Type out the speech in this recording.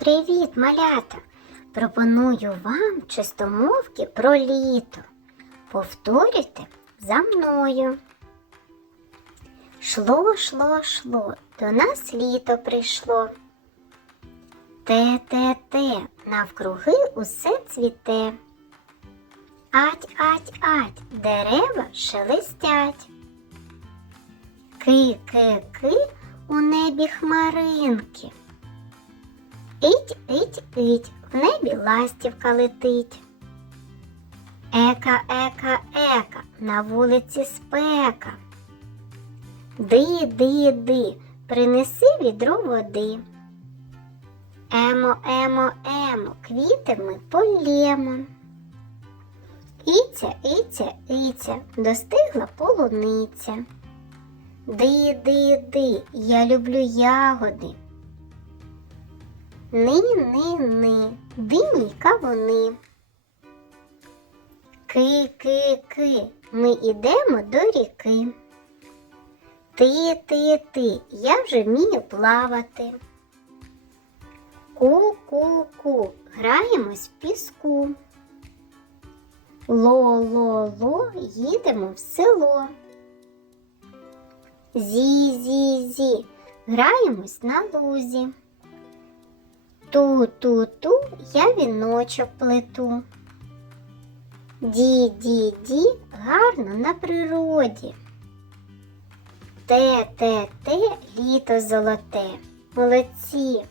Привіт, малята! Пропоную вам чистомовки про літо. Повторюйте за мною. Шло, шло, шло, до нас літо прийшло. Те, те, те, навкруги усе цвіте. Ать, ать, ать, дерева шелестять. Ки, ки, ки, у небі хмаринки. Ить, ить, ить, в небі ластівка летить. Ека, ека, ека, на вулиці спека. Ди, ди, ди, принеси відро води. Емо, емо, емо, квіти ми полємо. Іця, іця, іця, достигла полуниця. Ди, ди, ди, я люблю ягоди. Ни, ни, ни, дині кавуни. Ки, ки, ки, ми ідемо до ріки. Ти, ти, ти, я вже вмію плавати. Ку, ку, ку, граємось в піску. Ло, ло, ло, їдемо в село. Зі, зі, зі, граємось на лузі. Ту, ту, ту, я віночок плету. Ді, ді, ді, гарно на природі. Те, те, те, літо золоте. Молодці.